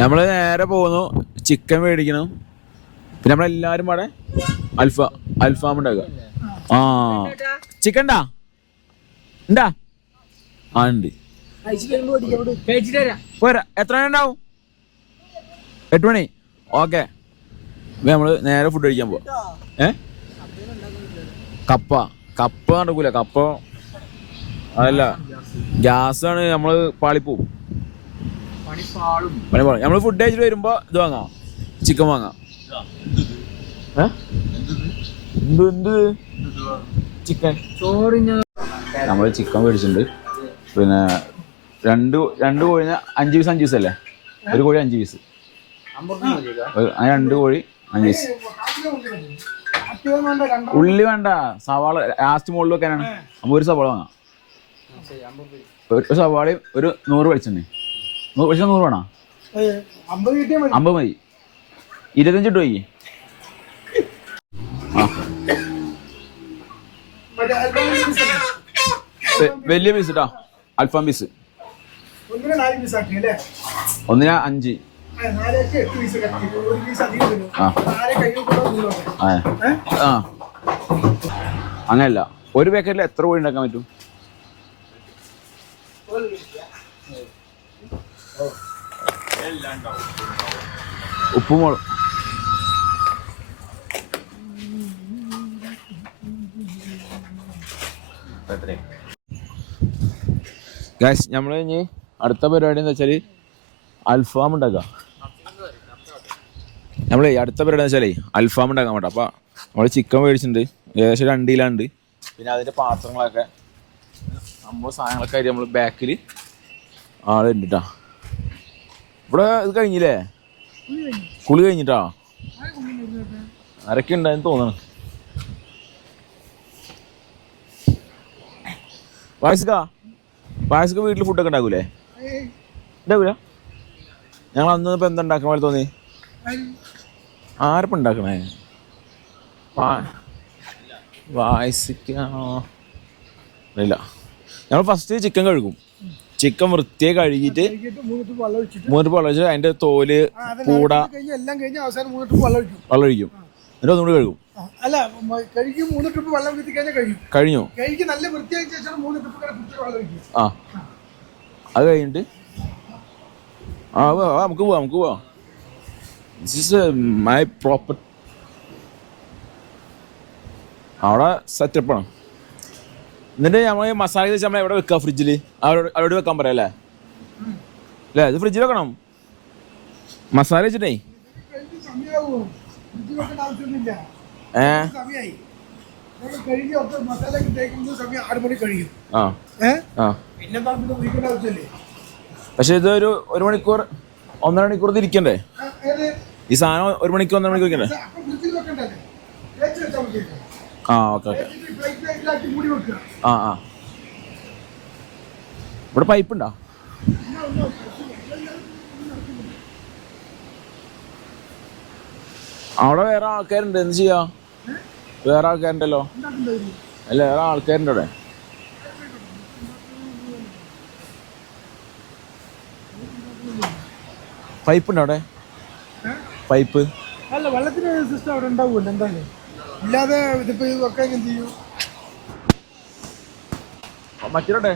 നമ്മൾ നേരെ പോകുന്നു. ചിക്കൻ മേടിക്കണം. പിന്നെ നമ്മളെല്ലാരും പാടെ അൽഫ അൽഫാം ഉണ്ടാക്കുക. ആ. ചിക്കൻ ഉണ്ടാ ഉണ്ടാ ആ ഉണ്ട് പോരാ. എത്ര ഉണ്ടാവും? എട്ട് മണി. ഓക്കെ. നമ്മൾ നേരെ ഫുഡ് കഴിക്കാൻ പോവാ. ഏ? കപ്പ. കപ്പ നടക്കൂല. കപ്പ. അതല്ല. ഗ്യാസാണ് നമ്മൾ പാളിപ്പോവും പണി പാളും നമ്മൾ ഫുഡ് കഴിച്ചിട്ട് വരുമ്പോ ഇത് വാങ്ങാം. ചിക്കൻ വാങ്ങാം? എന്ത് എന്ത് ചിക്കൻ നമ്മൾ ചിക്കൻ മേടിച്ചിട്ടുണ്ട്. പിന്നെ രണ്ട് രണ്ട് കോഴിന് അഞ്ച് പീസ് അഞ്ച് പീസ് അല്ലേ? ഒരു കോഴി അഞ്ച് പീസ് രണ്ട് കോഴി അഞ്ച് പീസ് ഉള്ളി വേണ്ട. സവാള ലാസ്റ്റ് മുകളിൽ വെക്കാനാണ്. നമ്മൾ ഒരു സവാള വാങ്ങാം. ഒരു സവാളയും ഒരു നൂറ് വെളിച്ചെണ്ണ വെളിച്ചെണ്ണ നൂറ് വേണോ? അമ്പത് മതി. ഇരുപത്തഞ്ച് ഇട്ട് പോയി. ആ. മറ്റേ അൽഫാം പീസ് അല്ലേ? വെ- വലിയ പീസ് കേട്ടോ അൽഫാം പീസ്. ഒന്നിനെ അഞ്ച്. അങ്ങനല്ല. ഒരു പാക്കറ്റിൽ എത്ര കോഴി ഉണ്ടാക്കാൻ പറ്റും? ഉപ്പും മുളകും ഗായ്സ് നമ്മൾ ഇനി അടുത്ത പരിപാടി എന്ന് വെച്ചാൽ അൽഫാം ഉണ്ടാക്കാം. നമ്മൾ അടുത്ത പരിപാടി എന്ന് വെച്ചാലേ അൽഫാം ഉണ്ടാക്കാൻ വേണ്ട അപ്പോൾ നമ്മൾ ചിക്കൻ മേടിച്ചിട്ടുണ്ട്. ഏകദേശം രണ്ട് കിലോണ്ട് പിന്നെ അതിന്റെ പാത്രങ്ങളൊക്കെ നമ്മൾ സാധനങ്ങളൊക്കെ ആയിട്ട് നമ്മൾ ബാക്കിൽ ആളുണ്ട് കേട്ടോ ഇവിടെ ഇത് കഴിഞ്ഞില്ലേ? കുളി കഴിഞ്ഞിട്ടാ? ആരൊക്കെ ഉണ്ടായെന്ന് തോന്നണം. പായസക്ക? പായസക്ക വീട്ടിൽ ഫുഡൊക്കെ ഉണ്ടാക്കൂലേ? ഉണ്ടാവൂല ഞങ്ങൾ അന്ന് ഇപ്പം എന്താ പോലെ തോന്നി? ആര്? ആരപ്പം ഉണ്ടാക്കണേ വായസിക്കാണോ ഞങ്ങൾ ഫസ്റ്റ് ചിക്കൻ കഴുകും. ചിക്കൻ വൃത്തിയെ കഴുകിയിട്ട് മൂന്നിട്ട് മൂന്ന് വെള്ളം ഒഴിച്ച് അതിന്റെ തോൽ കൂട എല്ലാം കഴിഞ്ഞ് അവസാനം മൂന്ന് വെള്ളം ഒഴിക്കും. വെള്ളം ഒഴിക്കും. എന്നിട്ട് ഒന്നുകൂടി കഴുകും. അല്ല കഴുകി മൂന്ന് ട്രിപ്പ് വെള്ളം കിട്ടി കഴിഞ്ഞാൽ കഴിയും. കഴിഞ്ഞു? കഴുകി നല്ല വൃത്തിയായ ശേഷം മൂന്ന് ട്രിപ്പ് വെള്ളം ഒഴിക്കും. ആ. അത് കഴിഞ്ഞിട്ട് ആ വാ, നമുക്ക് പോവാം നമുക്ക് പോവാം. ദിസ് ഇസ് മൈ പ്രോപ്പർ അവിടെ സെറ്റപ്പാണ് എന്നിട്ട് നമ്മൾ മസാല വെച്ച് നമ്മൾ എവിടെ വെക്കുക ഫ്രിഡ്ജിൽ അവരോട് അവരോട് വെക്കാൻ പറയാം അല്ലേ? അല്ലേ? ഇത് ഫ്രിഡ്ജിൽ വെക്കണം. മസാല വെച്ചിട്ടേ ഏ? പക്ഷെ ഇത് ഒരു ഒരു മണിക്കൂർ ഒന്നര മണിക്കൂർ ഇരിക്കണ്ടേ? ഈ സാധനം ഒരു മണിക്കൂർ ഒന്നര മണിക്കൂർ ഇരിക്കണ്ടേ ആ ഓക്കെ ഓക്കെ. ആ ആ. ഇവിടെ പൈപ്പ് ഉണ്ടോ അവിടെ വേറെ ആൾക്കാരുണ്ട്. എന്ത് ചെയ്യാ? വേറെ ആൾക്കാരുണ്ടല്ലോ. അല്ല വേറെ ആൾക്കാരുണ്ട് അവിടെ. പൈപ്പ് ഉണ്ടോ അവിടെ? പൈപ്പ്. അല്ല വെള്ളത്തിന് സിസ്റ്റം അവിടെ ഉണ്ടാവുമല്ലോ എന്തായാലും. ഇല്ലാതെ ഇതിപ്പോ ഇത് വെക്കാൻ എന്ത് ചെയ്യും? മറ്റേ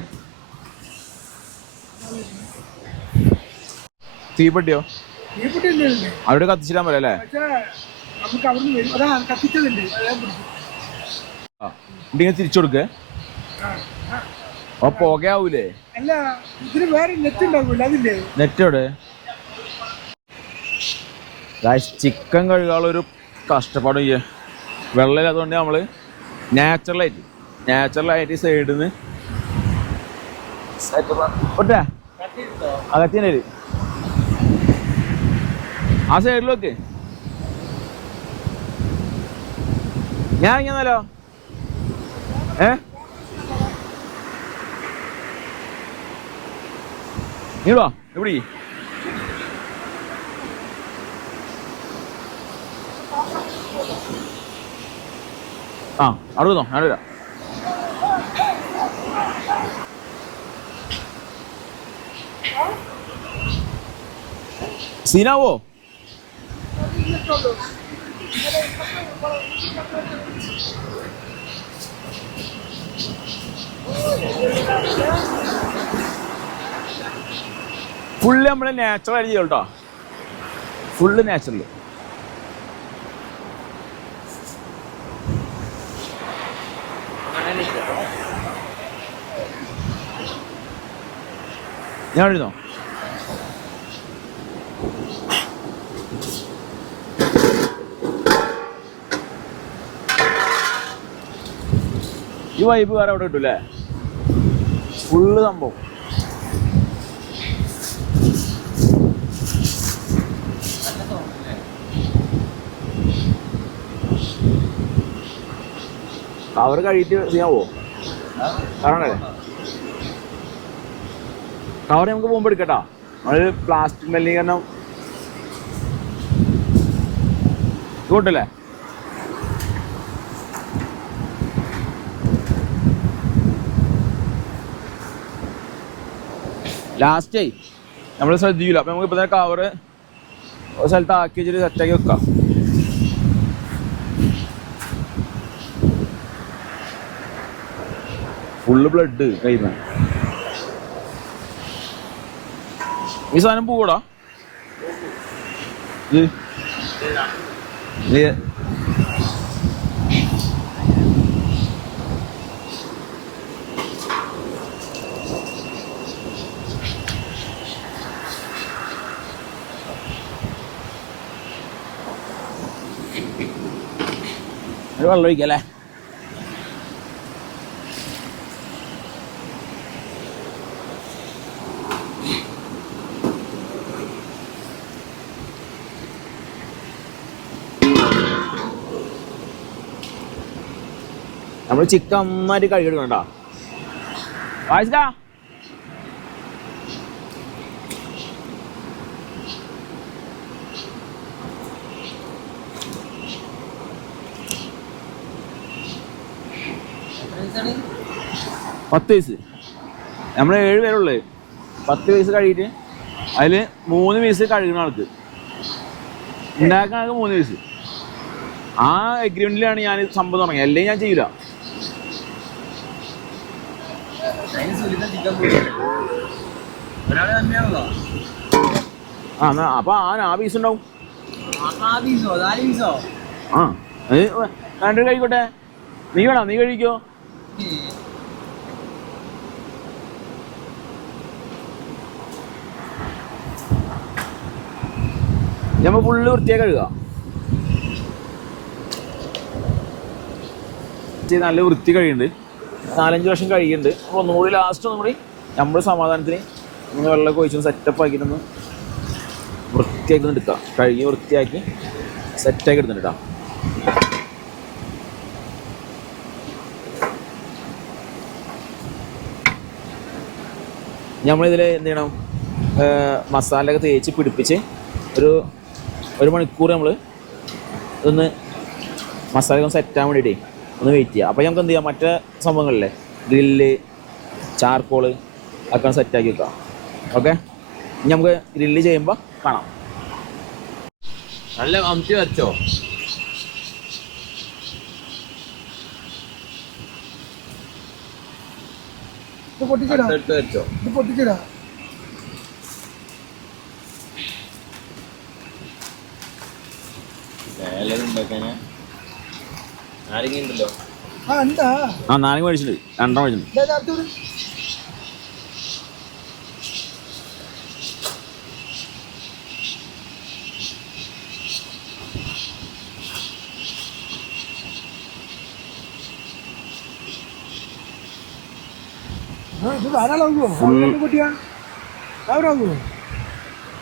തീപ്പെട്ടിയോ? തീപ്പെട്ടി അവിടെ കത്തിച്ചിടാൻ പോലെ അല്ലേ? നമുക്ക് അതാ ഇങ്ങനെ തിരിച്ചു കൊടുക്കേ. അപ്പൊ പുകയാവൂലേ? അല്ല ഇതിന് വേറെ നെറ്റ് ഉണ്ടാവില്ല അതില്ലേ? നെറ്റോടെ ചിക്കൻ കഴുകാനുള്ളൊരു കഷ്ടപ്പാട് ചെയ്യ വെള്ളമില്ലാത്തതുകൊണ്ട് നമ്മൾ നാച്ചുറലായിട്ട് നാച്ചുറലായിട്ട് സൈഡിൽ നിന്ന് അകത്തിന് അകത്തിനെ ആ സൈഡിൽ വെക്ക് ഞാൻ ഇങ്ങനല്ലോ ഏ? നീടോ എവിടെ? ആ അവിടെ ഞാൻ വരാം സീനാവോ? ഫുള്ള് നമ്മൾ നാച്ചുറൽ ചെയ്യും കേട്ടോ. ഫുള്ള് നാച്ചുറൽ ഞാൻ എഴുതോ ഈ വൈബ് വേറെ അവിടെ കിട്ടൂലേ ഫുള്ള് സംഭവം. അവർ കഴിയിട്ട് ചെയ്യാവോ കാണണേ കവർ നമുക്ക് പോകുമ്പോൾ എടുക്കട്ടോ. നമ്മൾ പ്ലാസ്റ്റിക് മലിനീകരണം. കൂട്ടല്ലേ ആയി. നമ്മൾ ശ്രദ്ധിക്കില്ല അപ്പൊ നമുക്ക് ഇപ്പൊ തന്നെ കവറ് ഒരു സ്ഥലത്ത് ആക്കി വെച്ചിട്ട് സെറ്റാക്കി വെക്കാം. ഫുള്ള് ബ്ലഡ് കയ്യിൽ ഈ സാധനം പോകൂടാ വെള്ളം ഒഴിക്കല്ലേ നമ്മൾ ചിക്കൻ നന്നായിട്ട് കഴുകിയെടുക്കണം കേട്ടോ വായിച്ചാ പത്ത് പീസ് നമ്മൾ ഏഴ് പേരുള്ളേ പത്ത് പീസ് കഴുകിയിട്ട് അതിൽ മൂന്ന് പീസ് കഴുകുന്ന ആൾക്ക്. ഉണ്ടാക്കുന്ന ആൾക്ക് മൂന്ന് പീസ് ആ അഗ്രിമെന്റിലാണ് ഞാൻ സംഭവം തുടങ്ങിയത്. അല്ലെങ്കിൽ ഞാൻ ചെയ്യില്ല ആന ആ ആ കഴിക്കോട്ടെ നീ വേണോ? നീ കഴിക്കോ? ഞമ്മ ഫുള്ള് വൃത്തിയായി കഴുകുക ഇത് നല്ല വൃത്തി കഴിയുന്നുണ്ട് നാലഞ്ച് വർഷം കഴിയുന്നുണ്ട് അപ്പോൾ ഒന്നുകൂടി ലാസ്റ്റ് ഒന്നും കൂടി നമ്മൾ സമാധാനത്തിന് ഒന്ന് വെള്ളമൊക്കെ ഒഴിച്ചൊന്ന് സെറ്റപ്പ് ആക്കിയിട്ടൊന്ന് വൃത്തിയാക്കി എടുക്കാം. കഴുകി വൃത്തിയാക്കി സെറ്റാക്കി എടുത്തിട്ട് നമ്മളിതിൽ എന്ത് ചെയ്യണം? മസാലയൊക്കെ തേച്ച് പിടിപ്പിച്ച് ഒരു ഒരു മണിക്കൂർ നമ്മൾ ഇതൊന്ന് മസാല സെറ്റാൻ വേണ്ടിയിട്ടേ ഒന്ന് വെയിറ്റ് ചെയ്യുക അപ്പോൾ നമുക്ക് എന്ത് ചെയ്യാം? മറ്റേ സംഭവങ്ങളില്ലേ? ഗ്രില്ല് ചാർക്കോൾ ഒക്കെ സെറ്റാക്കി വെക്കാം. ഓക്കെ ഇനി നമുക്ക് ഗ്രില്ല് ചെയ്യുമ്പോൾ കാണാം. നല്ല അംശി വരച്ചോ? പൊട്ടിച്ചിടാ. എടുത്ത് ആ നാരങ്ങ മേടിച്ചിട്ടുണ്ട്. രണ്ടെണ്ണം മേടിച്ചിട്ടുണ്ട്.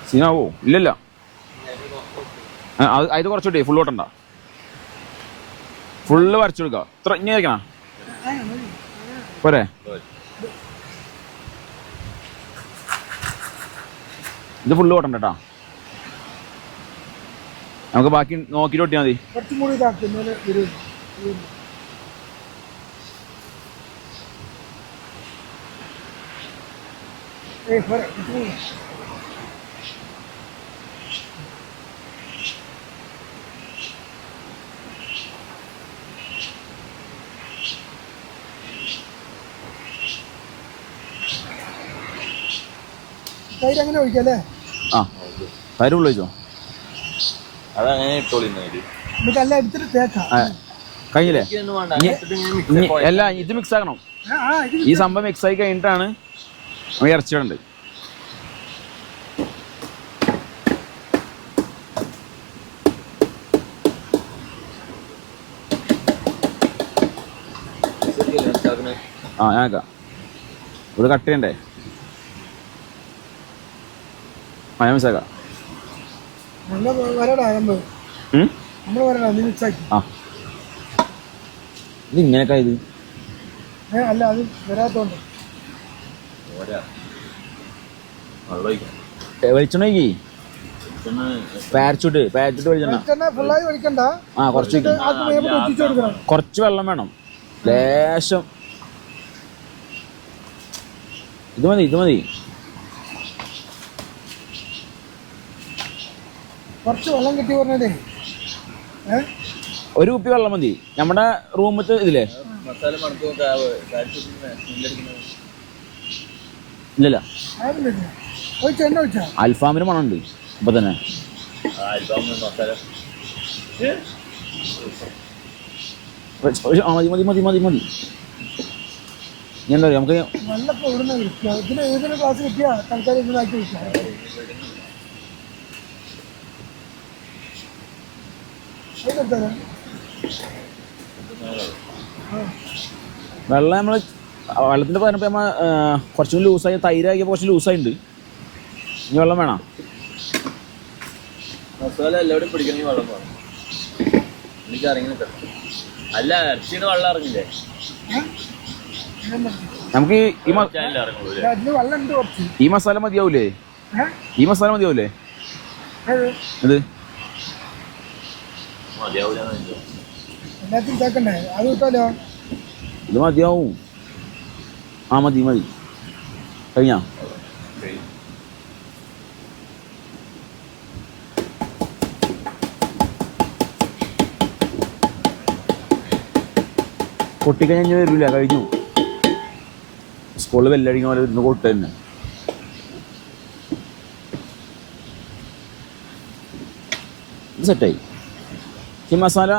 സീനാവോ ഇല്ലല്ല. ആ, അത് കുറച്ചോട്ടെ ഫുൾ ഓട്ടണ്ട. ഫുള്ള് വരച്ചു കൊടുക്കുക ഇത്ര ഇങ്ങനെ പോരെ. ഇത് ഫുള്ള് ഓട്ടണ്ട കേട്ടോ നമുക്ക് ബാക്കി നോക്കിയിട്ട് ഒട്ടിയാൽ മതി. ഏയ് തൈര് അങ്ങനെ ഒഴിക്കാം അല്ലേ? ആ തൈര് ഒഴിച്ചോ അതങ്ങനെ എല്ലാം എടുത്തിട്ട് തേക്കാം. കഴിഞ്ഞില്ലേ അല്ല ഇത് മിക്സ് ആക്കണം. ഈ സംഭവം മിക്സ് ആയി കഴിഞ്ഞിട്ടാണ് നമ്മൾ ഇറച്ചി ഇടേണ്ടത് ഇതൊക്കെയല്ലേ ഉണ്ടാക്കണേ? ആ ഞാക്കാം ഒരു കട്ട് ചെയ്യണ്ടേ ആ ഞാൻ മിസ്സാക്കാം നല്ല വരടാ നമ്മൾ ഉം? നമ്മൾ വരടാ നീ ആ. ഇത് ഇങ്ങനെയൊക്കെ ഇത്. അല്ല അത് വരാത്തോണ്ട്. വെളിച്ചെണ്ണ ഒഴിക്കി. പാരച്ചൂട്ട് പാരച്ചൂട്ട് ആ കുറച്ച് കുറച്ച് വെള്ളം വേണം. ലേശം. ഇത് മതി ഇത് മതി. കുറച്ച് വെള്ളം കിട്ടി പറഞ്ഞതേ. ഒരു കുപ്പി വെള്ളം മതി. നമ്മുടെ റൂമത്തെ ഇതില്ലേ ഇല്ലല്ല. അൽഫാമിന് മണമുണ്ട്. ഇപ്പൊ തന്നെ. മതി മതി മതി മതി മതി. ഞാൻ എന്താ പറയുക നമുക്ക് വെള്ളം നമ്മൾ വെള്ളത്തിന്റെ പകരം നമ്മ നമ്മൾ കുറച്ചും ലൂസായി തൈരാക്കിയപ്പോൾ കുറച്ച് ലൂസായിട്ടുണ്ട് ഇനി വെള്ളം വേണം? മസാല എല്ലാവരും പിടിക്കണമെങ്കിൽ വെള്ളം വേണം. എനിക്ക് ഇറങ്ങി നിൽക്കണം അല്ല ഇറച്ചിയുടെ വെള്ളം ഇറങ്ങില്ലേ? നമുക്ക് ഈ- മസാല മതിയാവൂലേ? ഈ മസാല മതിയാവൂലേ? അത് ഇത് മതിയാവൂല എല്ലാത്തിനും തേക്കണ്ടേ അത് കിട്ടാലോ ഇത് മതിയാവും. ആ മതി മതി. കഴിഞ്ഞാ? പൊട്ടിക്കഴിഞ്ഞ് വരില്ല കഴിഞ്ഞു. സ്കൂളിൽ വെല്ലടിക്കുന്ന പോലെ ഇരുന്ന് കൊട്ട തന്നെ. സെറ്റായി ഈ മസാല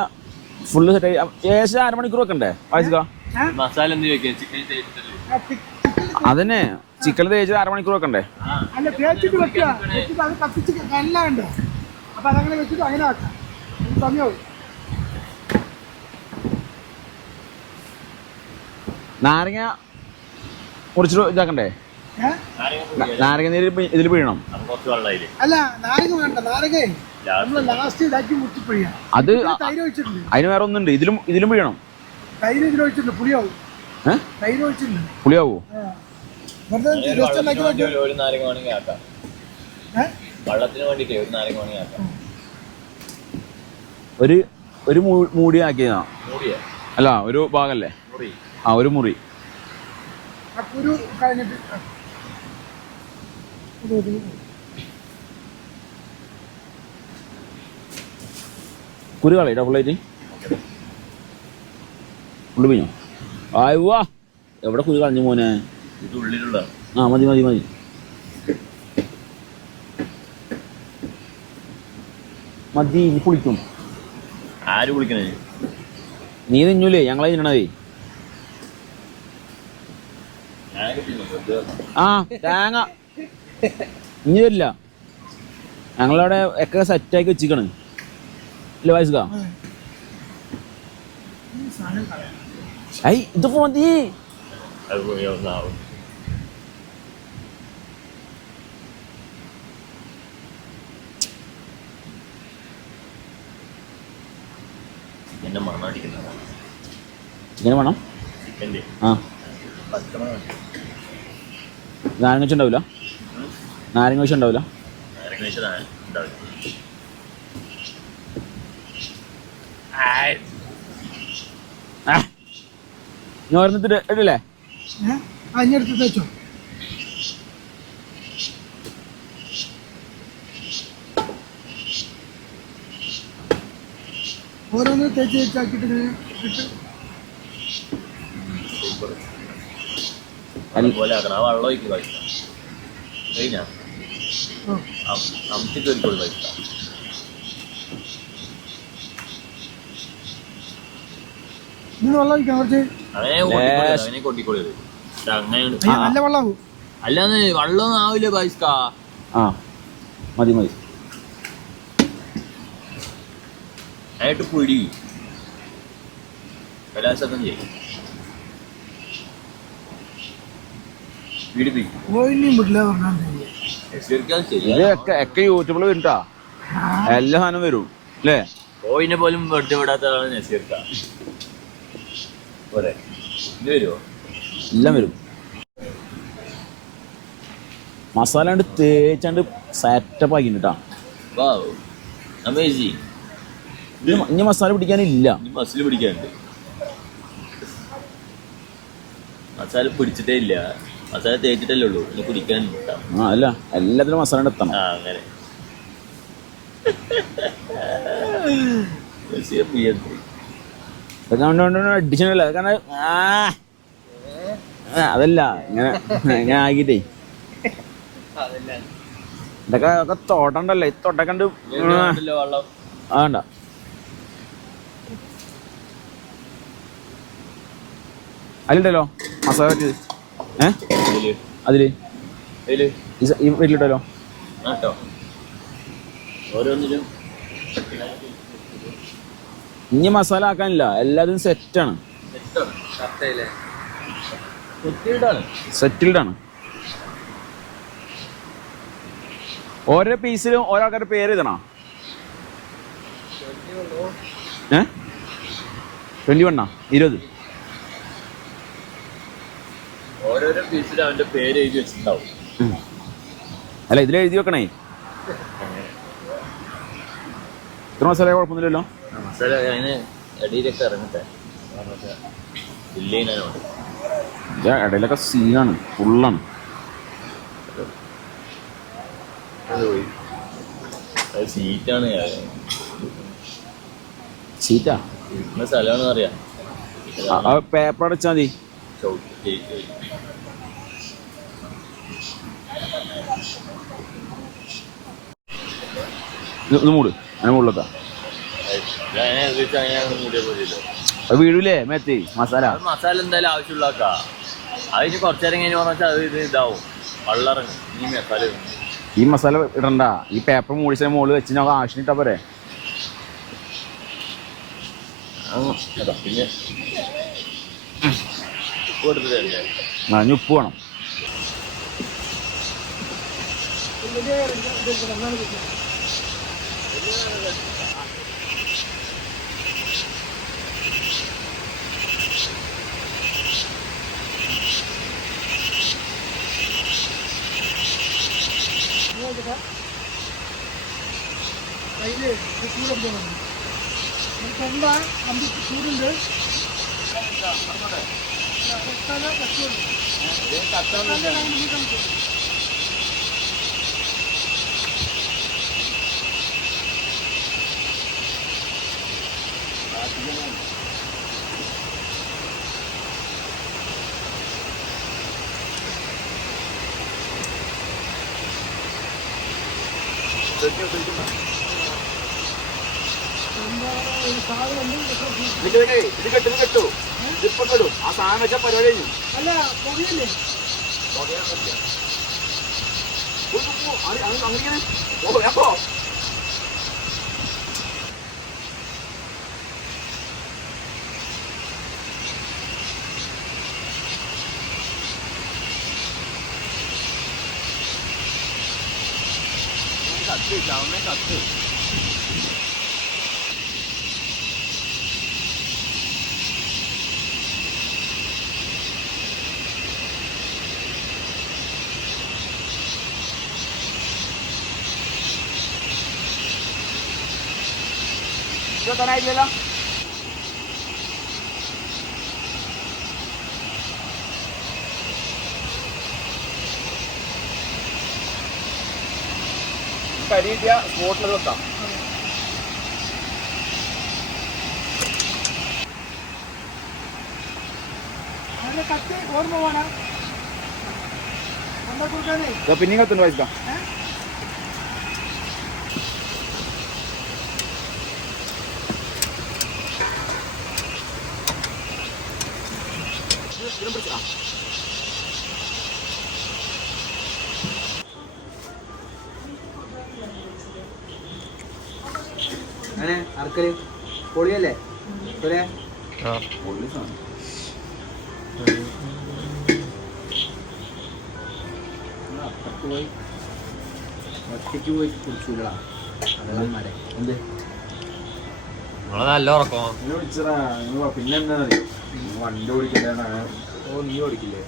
ഫുള്ള് സെറ്റായി ഏകദേശം അരമണിക്കൂർ വെക്കണ്ടേ വായിച്ചുക മസാല ചിക്കൻ അതന്നെ. ചിക്കൻ തേച്ച് അരമണിക്കൂർ വെക്കണ്ടേ നാരങ്ങ മുറിച്ചിട്ട് ഇതാക്കണ്ടേ? നാരങ്ങ നീര് ഇതിൽ പിഴണം. വെള്ളമായില്ലേ? അല്ല നാരങ്ങ വേണ്ട. നാരങ്ങ ലാസ്റ്റ് ഇതാക്കി അത് തൈര് ഒഴിച്ചിട്ടുണ്ട്. അതിന് വേറെ ഒന്നുണ്ട്. ഇതിലും ഇതിലും പിഴണം തൈര് പുളിയാവും. ഏഹ് തൈര് ഒഴിച്ചിട്ടുണ്ട്. പുളിയാവോ? ഒരു നാരങ്ങ വേണമെങ്കിൽ ആക്കാം. വെള്ളത്തിന് വേണ്ടിട്ടേ ഒരു നാരങ്ങ വേണമെങ്കിൽ ആക്കാം. ഒരു മൂടി ആക്കിയതാ. അല്ല ഒരു ഭാഗല്ലേ? ആ ഒരു മുറി. കഴിഞ്ഞിട്ട് കുരു കളി ഡബിളായിട്ട് ഉള്ളു പിഞ്ഞോ ആയുവാ എവിടെ കുരു കളഞ്ഞു മോനെ? ആ മതി മതി മതി. മതി ഇനി പുളിക്കും. ആര് കുളിക്കണേ നീ തിന്നൂലേ? ഞങ്ങളെ തിന്നണതേ. ആ തേങ്ങ. ഇനി വരില്ല. ഞങ്ങളവിടെ ഒക്കെ സെറ്റാക്കി വെച്ചിക്കണ് ഇല്ല വയസ്സുക ആ. ഈ സാധനം കളയാം. ഐ ഇത് മതി അത് പോയി ഒന്നാവും എന്നെ മണ്ണടിക്കുന്നതാണ് വേണം ചിക്കന്റെ ആ പച്ചമണം നാരങ്ങ വെച്ച് ഉണ്ടാവില്ല നാരങ്ങ വെച്ച് ഉണ്ടാവില്ല നാരങ്ങേശ്വരാണ് ഉണ്ടാവില്ല ഓർന്നിട്ട് ഇടില്ലേ അതിനെടുത്ത് തേച്ചോ ഓരോന്ന് തേച്ചാക്കിട്ട് വെള്ളം നല്ല ആവില്ല ആ മതി മതി. യൂട്യൂബിൽ എല്ലാ സാധനം വരും അല്ലേ ഓയിനെ പോലും വെറുതെ വിടാത്ത ആളാണ് നസീർക്ക പോരെ. ഇത് വരുമോ എല്ലാം വരും. മസാല കണ്ട് തേച്ചാണ്ട് സെറ്റപ്പ് ആക്കിട്ടാ വാവ് അമേസിങ് ഇനി മസാല പിടിക്കാനില്ല. ഇനി പിടിക്കാനുണ്ട്. മസാല പിടിച്ചിട്ടേ ഇല്ല. മസാല തേച്ചിട്ടല്ലേ ഉള്ളൂ. ഇനി പിടിക്കാനുണ്ട് ആ അല്ല. എല്ലാത്തിനും മസാല എത്തണം. അങ്ങനെ. കാരണം ആ, അതല്ല ഇങ്ങനെ ഇങ്ങനെ ആക്കിട്ടേ ഇതൊക്കെ ഒക്കെ തോട്ടണ്ടല്ലോ ഈ തോട്ടക്കണ്ട് ആണ്ട അതിലുണ്ടല്ലോ മസാല പറ്റിയത് ഏ? ഇതിൽ അതിൽ. വീട്ടിലിട്ടല്ലോ. ഓരോന്നിലും. ഇനി മസാല ആക്കാനില്ല. എല്ലാതും സെറ്റാണ് സെറ്റിൽഡ് ആണ്. ഓരോ പീസിലും ഓരോ ആൾക്കാരുടെ പേര് എഴുതണോ? ഏ? ട്വന്റി വണ്ണാ ഇരുപത്. ഓരോരോ പീസിലും അവന്റെ പേര് എഴുതി വെച്ചിട്ടുണ്ടാവും. ഉം. അല്ല ഇതിലെഴുതി വെക്കണേ. ഇത്ര മസാല കുഴപ്പമൊന്നുമില്ലല്ലോ. മസാല അതിന് ഇടയിലൊക്കെ ഇറങ്ങട്ടെ ഇല്ലേനോട് ഇടയിലൊക്കെ സീനാണ് ഫുള്ളാണ് സീറ്റാണ് സീറ്റാ ഇന്ന സ്ഥലമാണെന്ന് അറിയാം. പേപ്പർ അടച്ചാൽ മതി. ഇത് മൂട് അതിന് മുകളിലെത്താ അങ്ങനെ വെച്ച് അങ്ങനെ മൂടിയ പോലെയല്ലോ അത് വീഴൂലേ? മേത്തി മസാല. മസാല എന്തായാലും ആവശ്യമുള്ള അതിന് കുറച്ചേരം കഴിഞ്ഞ് പറഞ്ഞാൽ അത് ഇത് ഇതാവും. വള്ളറങ്ങും. ഈ മസാല ഈ മസാല ഇടണ്ട. ഈ പേപ്പർ മൂടിച്ചതിന് മുകളിൽ വെച്ച് ഞങ്ങൾ ആവശ്യം ഇട്ടാ പോരെ. പിന്നെ ഉപ്പ് കൊടുത്തിട്ടല്ലേ ആ ഇനി ഉപ്പ് വേണം. കയ്യിൽ ചൂടും പോകുന്നു തൊണ്ട അമ്പി ചൂടുണ്ട് കത്താല കച്ചവടം ഒരു ഇത് കെട്ടു ഇത് കെട്ടു ഇതിപ്പോ കെടും ആ സാധനം വെച്ചാൽ പരിപാടി കഴിഞ്ഞു അല്ല പുകയില്ലേ അങ്ങനെ ഓ അപ്പോ കത്ത് ചാവുന്ന കത്ത്. ഇരുപത്താനായില്ലല്ലോ കരീതിയ സ്പോട്ടിൽ വെക്കാം. കത്ത് ഓർമ്മ വേണം. പിന്നെ കത്തുണ്ട് വായിക്കാം ഏഹ് ആർക്കൽ പൊളിയല്ലേ ഒരേ പൊള്ളി സാധനം. അപ്പുറത്ത് പോയി ഒറ്റയ്ക്ക് പോയി കുടിച്ചൂടാ അതേമാരെ എന്ത് നമ്മളെ നല്ല ഉറക്കമോ. എന്നെ വിളിച്ചതാ നീ വാ, പിന്നെ എന്താ വണ്ടി ഓടിക്കലാണ് ഓ നീ ഓടിക്കില്ലേ?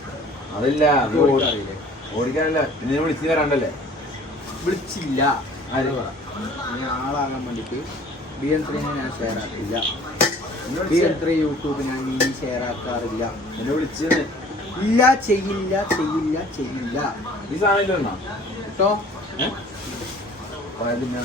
അതല്ല നീ ഓടിക്കാറിയില്ലേ ഓടിക്കാനല്ല പിന്നെ വിളിച്ചു വരാണ്ടല്ലേ? വിളിച്ചില്ല. ആരും? അത് ആളാകാൻ വേണ്ടിട്ട്. ബി എൻ ത്രീനെ ഞാൻ ഷെയർ ആക്കില്ല എന്നെ ബി വിളിച്ച. എൻ ത്രീ യൂട്യൂബ് ഞാൻ നീ ഷെയർ ആക്കാറില്ല. എന്നെ വിളിച്ചെന്ന്. ഇല്ല ചെയ്യില്ല ചെയ്യില്ല ചെയ്യില്ല. ഈ സാധനം കേട്ടോ? പിന്നെ